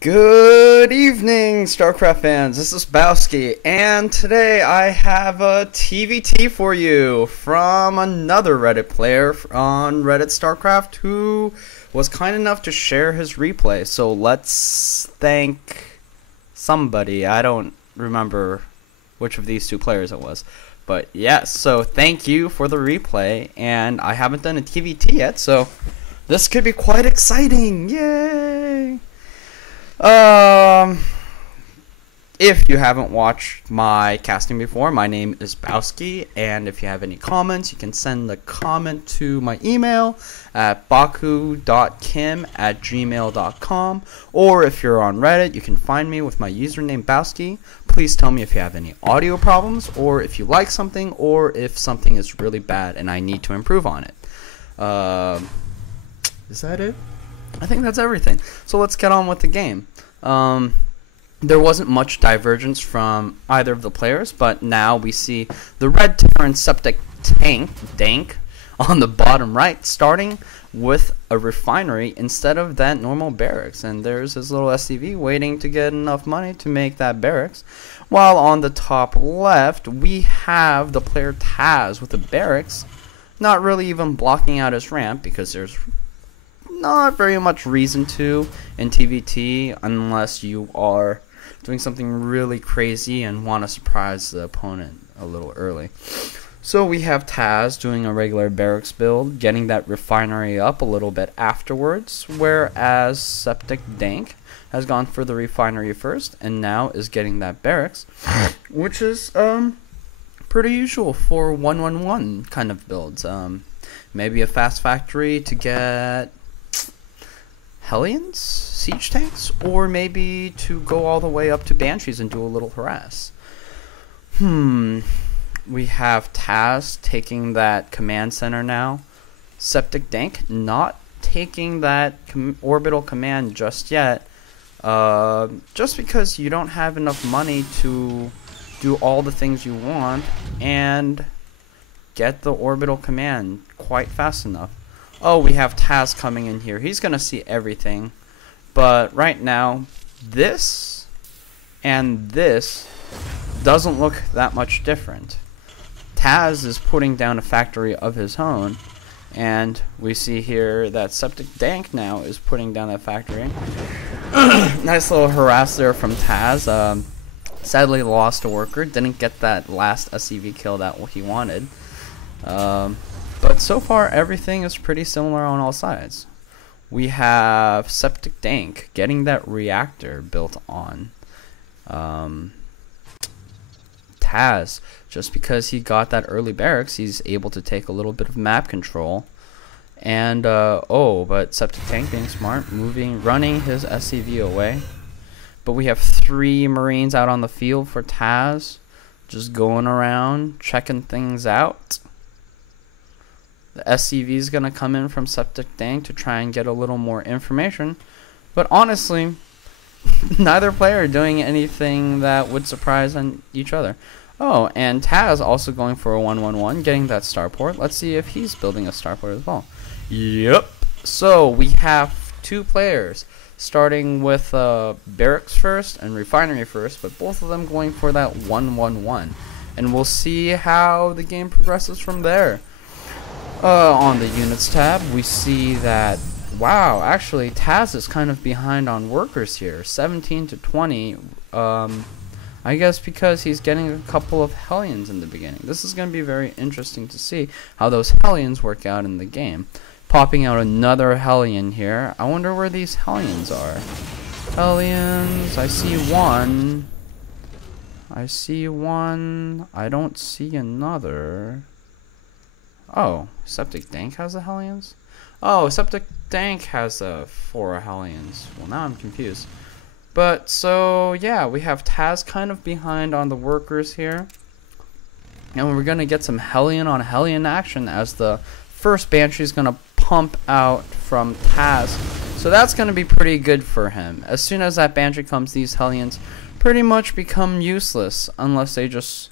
Good evening, Starcraft fans. This is Bauski, and today I have a TvT for you from another Reddit player on Reddit Starcraft who was kind enough to share his replay. So let's thank somebody. I don't remember which of these two players it was. But yes, so thank you for the replay, and I haven't done a TvT yet, so this could be quite exciting. Yay! If you haven't watched my casting before, my name is Bauski, and if you have any comments, you can send a comment to my email at baku.kim@gmail.com, or if you're on Reddit, you can find me with my username Bauski. Please tell me if you have any audio problems, or if you like something, or if something is really bad and I need to improve on it. Is that it? I think that's everything. So let's get on with the game. There wasn't much divergence from either of the players, but now we see the red Terran SepticDank on the bottom right, starting with a refinery instead of that normal barracks. And there's his little SCV waiting to get enough money to make that barracks. While on the top left, we have the player Taz with the barracks, not really even blocking out his ramp because there's not very much reason to in TvT unless you are doing something really crazy and want to surprise the opponent a little early. So we have Taz doing a regular barracks build, getting that refinery up a little bit afterwards, whereas SepticDank has gone for the refinery first and now is getting that barracks, which is pretty usual for 1-1-1 kind of builds. Maybe a fast factory to get hellions, siege tanks, or maybe to go all the way up to banshees and do a little harass. We have Taz taking that command center now. SepticDank not taking that orbital command just yet, just because you don't have enough money to do all the things you want and get the orbital command quite fast enough. Oh, we have Taz coming in here. He's going to see everything. But right now, this and this doesn't look that much different. Taz is putting down a factory of his own. And we see here that SepticDank now is putting down that factory. Nice little harass there from Taz. Sadly lost a worker. Didn't get that last SCV kill that he wanted. But so far, everything is pretty similar on all sides. We have SepticDank getting that reactor built on. Taz, just because he got that early barracks, he's able to take a little bit of map control. And, but SepticDank being smart, running his SCV away. But we have 3 Marines out on the field for Taz, just going around, checking things out. The SCV is going to come in from SepticDank to try and get a little more information. But honestly, neither player doing anything that would surprise on each other. Oh, and Taz also going for a 1-1-1, getting that starport. Let's see if he's building a starport as well. Yep. So we have 2 players, starting with barracks first and refinery first, but both of them going for that 1-1-1. And we'll see how the game progresses from there. On the units tab, we see that, wow, actually Taz is kind of behind on workers here, 17 to 20. I guess because he's getting a couple of hellions in the beginning. This is going to be very interesting to see how those hellions work out in the game. Popping out another hellion here. I wonder where these hellions are. Hellions, I see one. I see one. I don't see another. Oh, SepticDank has the hellions? Oh, SepticDank has 4 hellions. Well, now I'm confused. But, so, yeah, we have Taz kind of behind on the workers here. And we're going to get some hellion on hellion action as the first banshee is going to pump out from Taz. So that's going to be pretty good for him. As soon as that banshee comes, these hellions pretty much become useless unless they just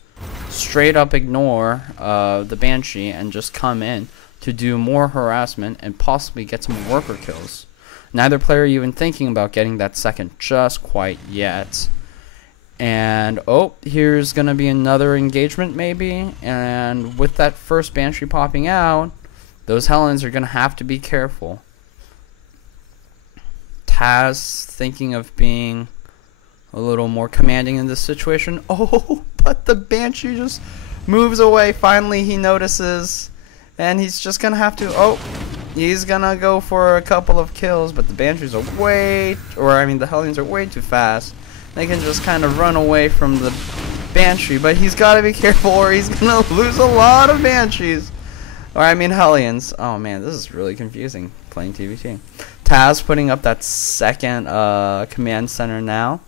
straight up ignore the banshee and just come in to do more harassment and possibly get some worker kills. Neither player even thinking about getting that second just quite yet. And oh, here's gonna be another engagement maybe, and with that first Banshee popping out, those hellions are gonna have to be careful. Taz thinking of being a little more commanding in this situation. Oh, but the Banshee just moves away. Finally he notices, and he's just gonna have to, oh, he's gonna go for a couple of kills, but the Banshees are the hellions are way too fast. They can just kind of run away from the Banshee, but he's got to be careful or he's going to lose a lot of Banshees. Hellions. Oh man, this is really confusing playing TvT. Taz putting up that second command center now.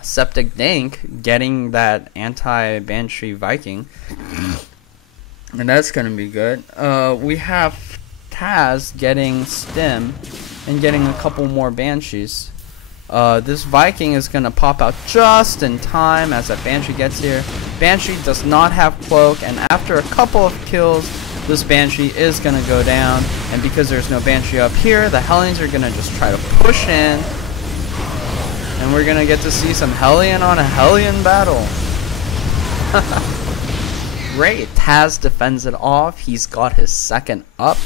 SepticDank getting that anti-Banshee Viking. And that's going to be good. We have Taz getting Stim and getting a couple more Banshees. This Viking is going to pop out just in time as that Banshee gets here. Banshee does not have cloak, and after a couple of kills, this Banshee is going to go down. And because there's no Banshee up here, the Hellions are going to just try to push in. And we're going to get to see some Hellion on a Hellion battle. Great. Taz defends it off. He's got his second up.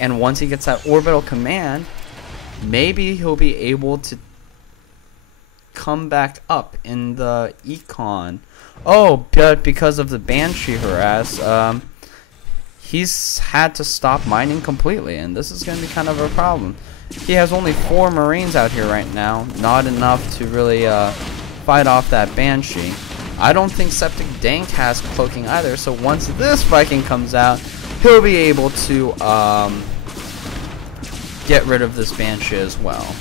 And once he gets that orbital command, maybe he'll be able to come back up in the econ. Oh, but because of the Banshee harass, he's had to stop mining completely, and this is going to be kind of a problem. He has only 4 Marines out here right now, not enough to really fight off that Banshee. I don't think SepticDank has cloaking either, so once this Viking comes out, he'll be able to get rid of this Banshee as well.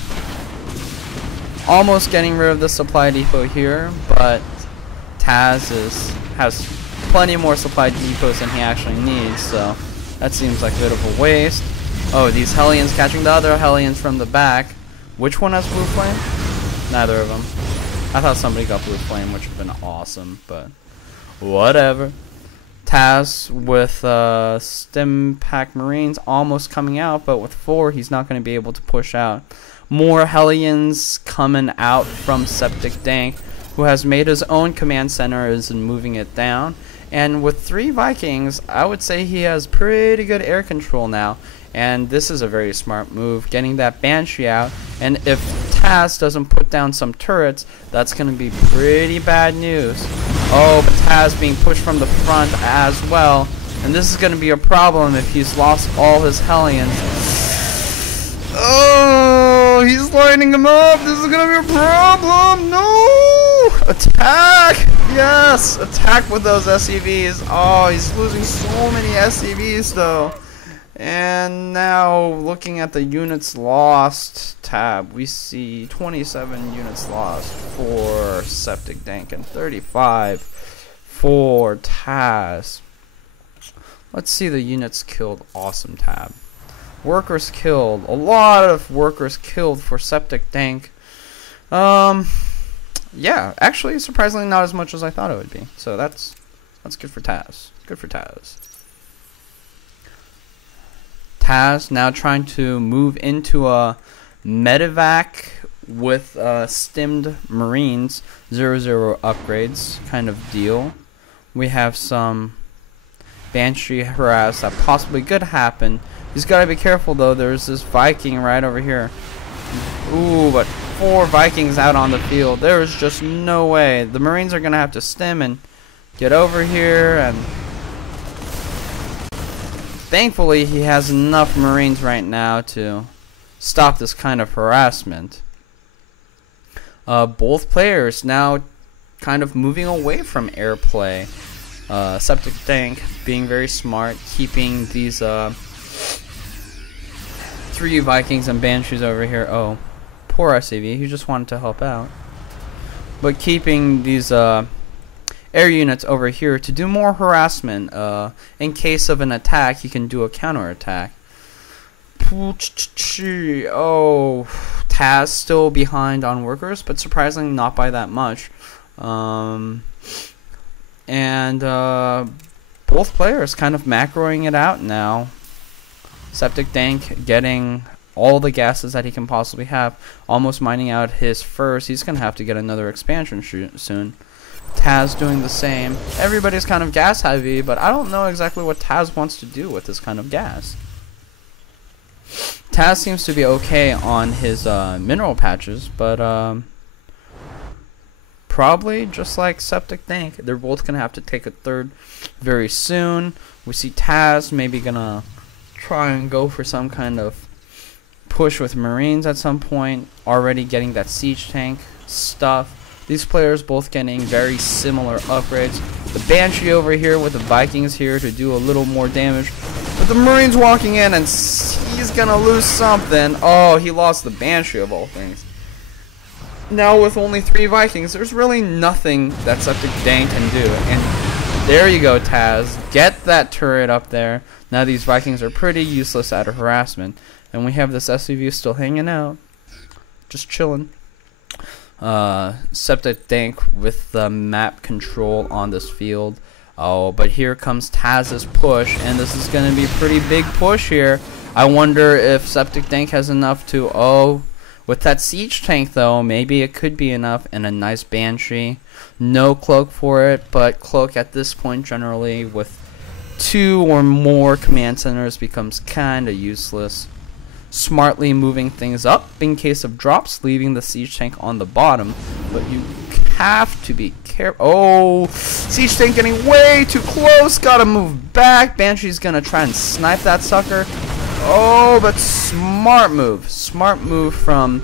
Almost getting rid of the supply depot here, but Taz has plenty more supply depots than he actually needs, so that seems like a bit of a waste. Oh, these Hellions catching the other Hellions from the back. Which one has blue flame? Neither of them. I thought somebody got blue flame, which would have been awesome, but whatever. Taz with Stim Pack Marines almost coming out, but with 4 he's not going to be able to push out. More Hellions coming out from SepticDank, who has made his own command centers and moving it down. And with 3 Vikings, I would say he has pretty good air control now. And this is a very smart move, getting that Banshee out. And if Taz doesn't put down some turrets, that's going to be pretty bad news. Oh, but Taz being pushed from the front as well. And this is going to be a problem if he's lost all his Hellions. Oh, he's lining them up. This is going to be a problem. No! Attack! Yes! Attack with those SCVs. Oh, he's losing so many SCVs though. And now, looking at the units lost tab, we see 27 units lost for SepticDank and 35 for Taz. Let's see the units killed. Awesome tab. Workers killed. A lot of workers killed for SepticDank. Yeah, actually, surprisingly not as much as I thought it would be. So that's good for Taz. Good for Taz. Taz now trying to move into a medevac with stimmed Marines, 0-0 upgrades kind of deal. We have some Banshee harass that possibly could happen. He's got to be careful though. There's this Viking right over here. Ooh, but 4 Vikings out on the field. There is just no way. The Marines are going to have to stim and get over here, and thankfully he has enough Marines right now to stop this kind of harassment. Both players now kind of moving away from airplay. SepticDank being very smart, keeping these 3 Vikings and Banshees over here. Oh, poor SCV, he just wanted to help out. But keeping these air units over here to do more harassment. In case of an attack, he can do a counterattack. Oh, Taz still behind on workers, but surprisingly not by that much. And both players kind of macroing it out now. SepticDank getting all the gases that he can possibly have. Almost mining out his first. He's going to have to get another expansion soon. Taz doing the same. Everybody's kind of gas heavy, but I don't know exactly what Taz wants to do with this kind of gas. Taz seems to be okay on his mineral patches, but probably just like SepticDank, they're both gonna have to take a third very soon. We see Taz maybe gonna try and go for some kind of push with Marines at some point, already getting that siege tank stuff. These players both getting very similar upgrades. The Banshee over here with the Vikings here to do a little more damage. But the Marines walking in and he's gonna lose something. Oh, he lost the Banshee of all things. Now with only 3 Vikings, there's really nothing that SepticDank can do. And there you go, Taz. Get that turret up there. Now these Vikings are pretty useless at harassment. And we have this SUV still hanging out. Just chilling. SepticDank with the map control on this field. Oh, but here comes Taz's push, and this is going to be a pretty big push here. I wonder if SepticDank has enough to... Oh, with that siege tank though, maybe it could be enough, and a nice Banshee. No cloak for it, but cloak at this point generally with 2 or more command centers becomes kinda useless. Smartly moving things up in case of drops, leaving the siege tank on the bottom, but you have to be careful. Oh, siege tank getting way too close, gotta move back. Banshee's gonna try and snipe that sucker. Oh, but smart move from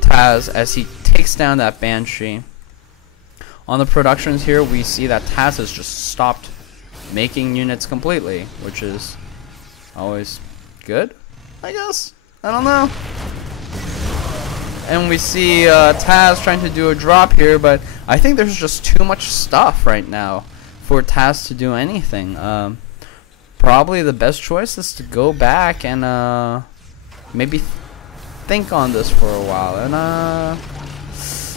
Taz as he takes down that Banshee. On the productions here, we see that Taz has just stopped making units completely, which is always good, I guess. I don't know. And we see Taz trying to do a drop here, but I think there's just too much stuff right now for Taz to do anything. Probably the best choice is to go back and maybe think on this for a while. And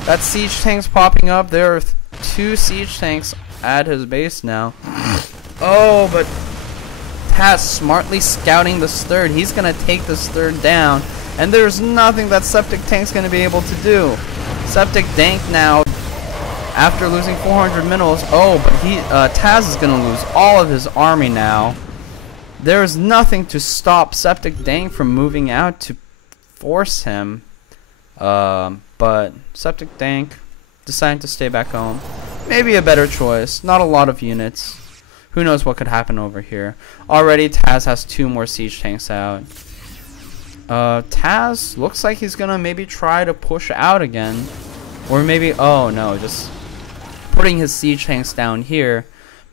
that siege tank's popping up. There are 2 siege tanks at his base now. Oh, but Taz smartly scouting this third. He's gonna take this third down, and there's nothing that SepticDank's gonna be able to do. SepticDank now, after losing 400 minerals, oh, but Taz is gonna lose all of his army now. There's nothing to stop SepticDank from moving out to force him, but SepticDank decided to stay back home. Maybe a better choice. Not a lot of units. Who knows what could happen over here. Already Taz has 2 more siege tanks out. Taz looks like he's gonna maybe try to push out again. Or maybe, oh no, just putting his siege tanks down here.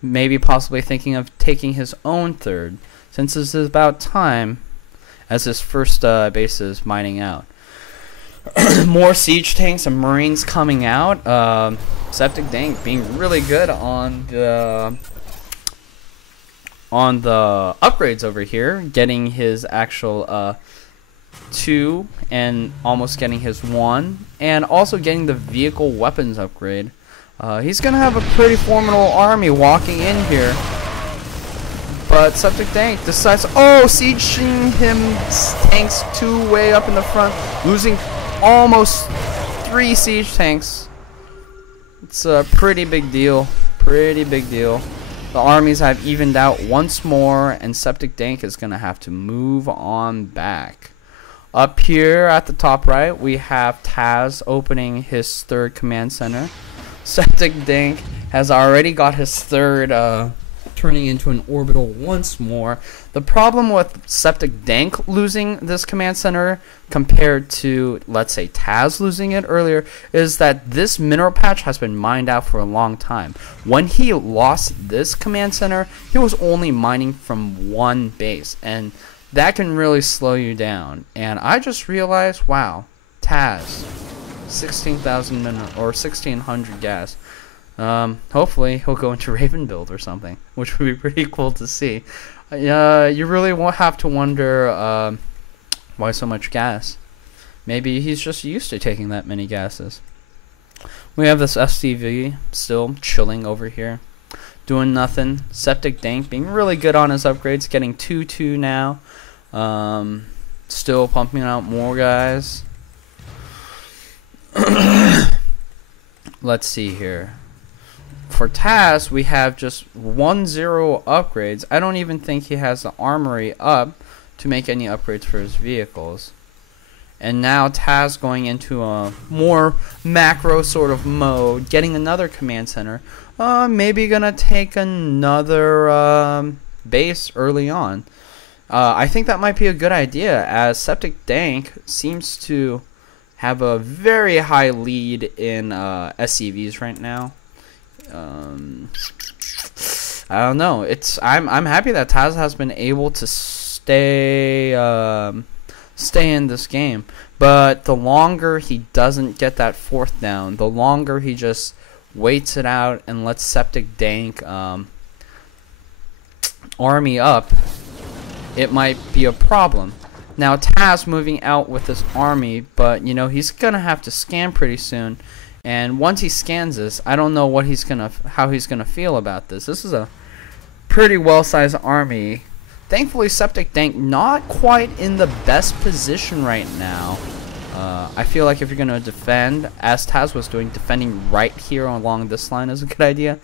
Maybe possibly thinking of taking his own third, since this is about time, as his first base is mining out. More siege tanks and Marines coming out. SepticDank being really good on the upgrades over here, getting his actual 2 and almost getting his 1, and also getting the vehicle weapons upgrade. He's gonna have a pretty formidable army walking in here, but SepticDank decides, oh, sieging him tanks 2 way up in the front, losing almost 3 siege tanks. It's a pretty big deal. Pretty big deal. The armies have evened out once more, and SepticDank is going to have to move on back. Up here at the top right, we have Taz opening his 3rd command center. SepticDank has already got his 3rd turning into an orbital once more. The problem with SepticDank losing this command center compared to, let's say, Taz losing it earlier is that this mineral patch has been mined out for a long time. When he lost this command center, he was only mining from 1 base, and that can really slow you down. And I just realized, wow, Taz, 16,000 mineral or 1,600 gas. Hopefully he'll go into Raven build or something, which would be pretty cool to see. You really won't have to wonder why so much gas. Maybe he's just used to taking that many gases. We have this STV still chilling over here, doing nothing. SepticDank being really good on his upgrades, getting 2-2 now. Still pumping out more guys. Let's see here. For Taz, we have just 1-0 upgrades. I don't even think he has the armory up to make any upgrades for his vehicles. And now Taz going into a more macro sort of mode, getting another command center. Maybe gonna take another base early on. I think that might be a good idea, as SepticDank seems to have a very high lead in SCVs right now. I don't know. I'm happy that Taz has been able to stay in this game, but the longer he doesn't get that 4th down, the longer he just waits it out and lets SepticDank army up, it might be a problem. Now Taz moving out with this army, but you know he's gonna have to scan pretty soon, and once he scans this, I don't know how he's gonna feel about this. This is a pretty well-sized army. Thankfully, SepticDank not quite in the best position right now. I feel like if you're going to defend, as Taz was doing, defending right here along this line is a good idea.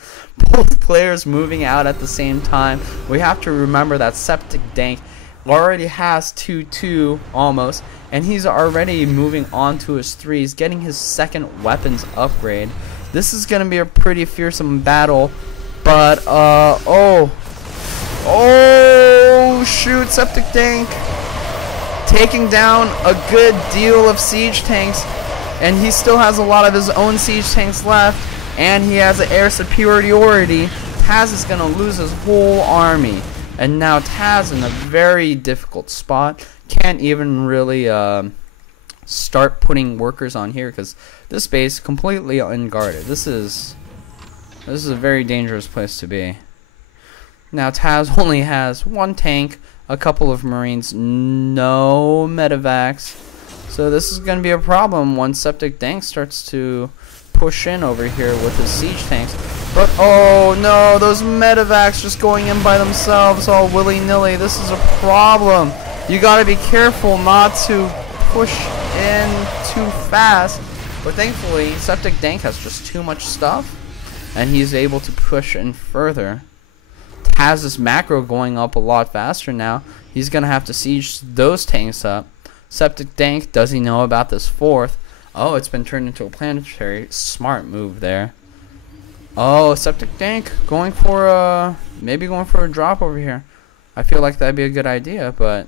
Both players moving out at the same time. We have to remember that SepticDank already has 2-2 almost, and he's already moving on to his 3s, getting his 2nd weapons upgrade. This is going to be a pretty fearsome battle, but, oh shoot, SepticDank taking down a good deal of siege tanks, and he still has a lot of his own siege tanks left, and he has an air superiority. Taz is going to lose his whole army, and now Taz in a very difficult spot. Can't even really start putting workers on here because this base is completely unguarded. This is a very dangerous place to be. Now Taz only has 1 tank, a couple of marines, no medevacs. So this is going to be a problem once SepticDank starts to push in over here with his siege tanks. But oh no, those medevacs just going in by themselves all willy-nilly. This is a problem. You got to be careful not to push in too fast. But thankfully, SepticDank has just too much stuff, and he's able to push in further. Has this macro going up a lot faster now. He's gonna have to siege those tanks up. SepticDank, does he know about this 4th? Oh, it's been turned into a planetary. Smart move there. Oh, SepticDank going for maybe going for a drop over here. I feel like that'd be a good idea, but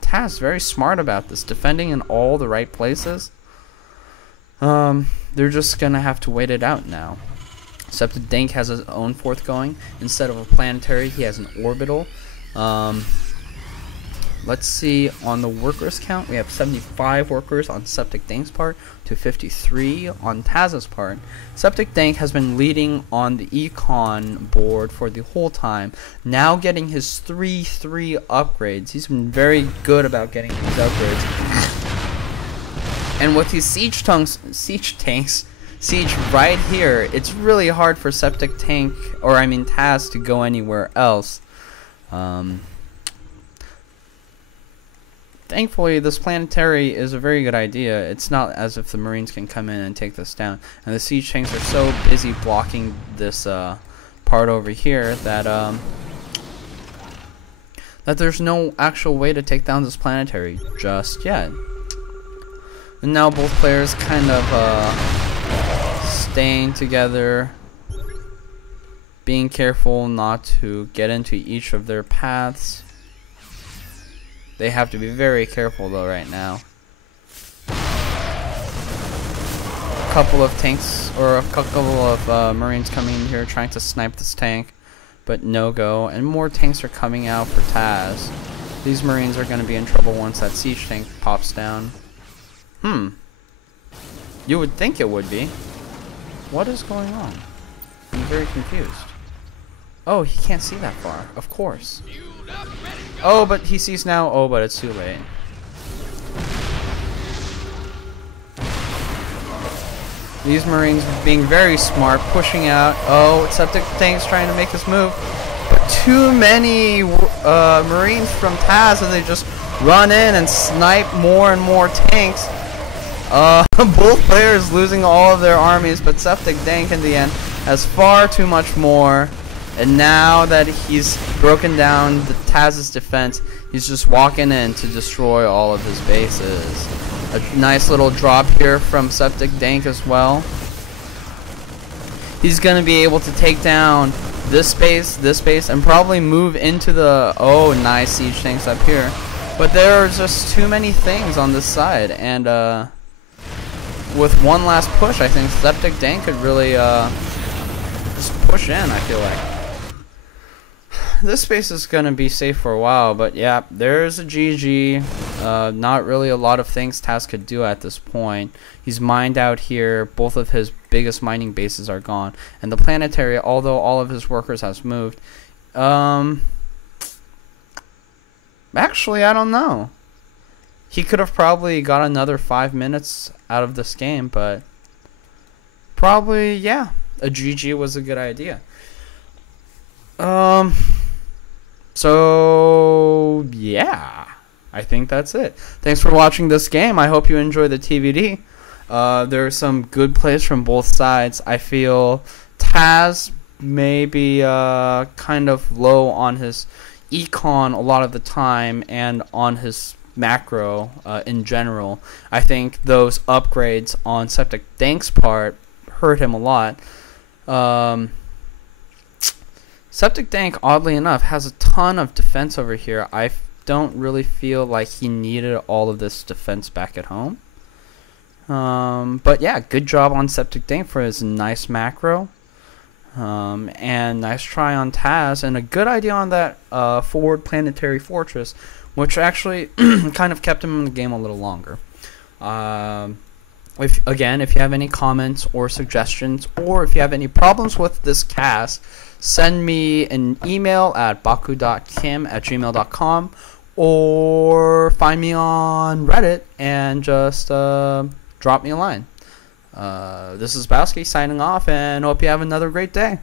Taz very smart about this, defending in all the right places. They're just gonna have to wait it out now. SepticDank has his own 4th going. Instead of a planetary, he has an orbital. Let's see, on the workers count, we have 75 workers on SepticDank's part to 53 on Taz's part. SepticDank has been leading on the econ board for the whole time, now getting his 3-3 upgrades. He's been very good about getting these upgrades. And with these siege tanks right here, it's really hard for Taz to go anywhere else. Thankfully, this planetary is a very good idea. It's not as if the Marines can come in and take this down. And the siege tanks are so busy blocking this part over here that that there's no actual way to take down this planetary just yet. And now both players kind of staying together, being careful not to get into each of their paths. They have to be very careful though right now. A couple of tanks or a couple of Marines coming in here trying to snipe this tank, but no go. And more tanks are coming out for Taz. These Marines are going to be in trouble once that siege tank pops down. You would think it would be. What is going on? I'm very confused. Oh, he can't see that far. Of course. Oh, but he sees now. Oh, but it's too late. These Marines being very smart, pushing out. Oh, SepticDank's trying to make this move. But too many Marines from Taz, and they just run in and snipe more and more tanks. Both players losing all of their armies, but SepticDank in the end has far too much more. And now that he's broken down the Taz's defense, he's just walking in to destroy all of his bases. A nice little drop here from SepticDank as well. He's going to be able to take down this base, and probably move into the... Oh, nice siege tanks up here. But there are just too many things on this side. And with one last push, I think SepticDank could really just push in, I feel like. This space is going to be safe for a while, but yeah, there's a GG. Not really a lot of things Taz could do at this point. He's mined out here. Both of his biggest mining bases are gone. And the planetary, although all of his workers has moved. Actually, I don't know. He could have probably got another 5 minutes out of this game, but probably, yeah, a GG was a good idea. So, yeah, I think that's it. Thanks for watching this game. I hope you enjoy the TvT. There are some good plays from both sides. I feel Taz may be kind of low on his econ a lot of the time and on his macro in general. I think those upgrades on SepticDank's part hurt him a lot. SepticDank, oddly enough, has a ton of defense over here. I don't really feel like he needed all of this defense back at home. But yeah, good job on SepticDank for his nice macro. And nice try on Taz, and a good idea on that forward planetary fortress, which actually kind of kept him in the game a little longer. If you have any comments or suggestions, or if you have any problems with this cast, send me an email at baku.kim@gmail.com, or find me on Reddit and just drop me a line. This is Bauski signing off, and hope you have another great day.